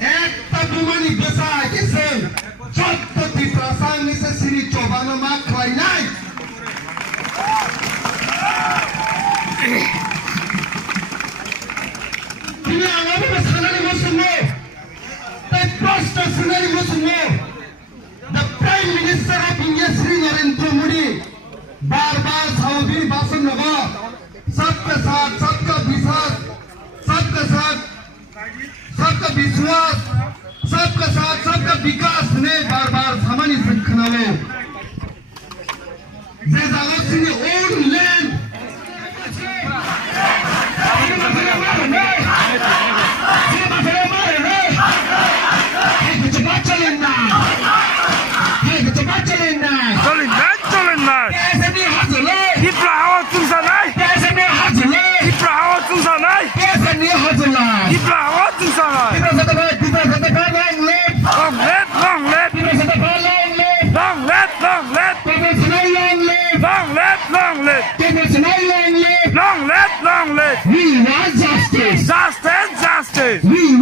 একটা বুমানি বেসা গেছে চোদ্দটি প্রাসাং নিচে সিঁড়ি চোবানো মাখ খাই নাই তিনি আমাদের সানানি মুসলমান তাই প্রশ্ন সানানি মুসলমান the Prime Minister of India Sri Narendra Modi बार-बार साउदी भाषण लगा सबका साथ सबका विश्वास सबका साथ सबका विश्वास सबका साथ सबका विकास ने बार-बार सामान्य संखनावे जे जागा सिनी own land Long live! We want justice. Justice! Justice! We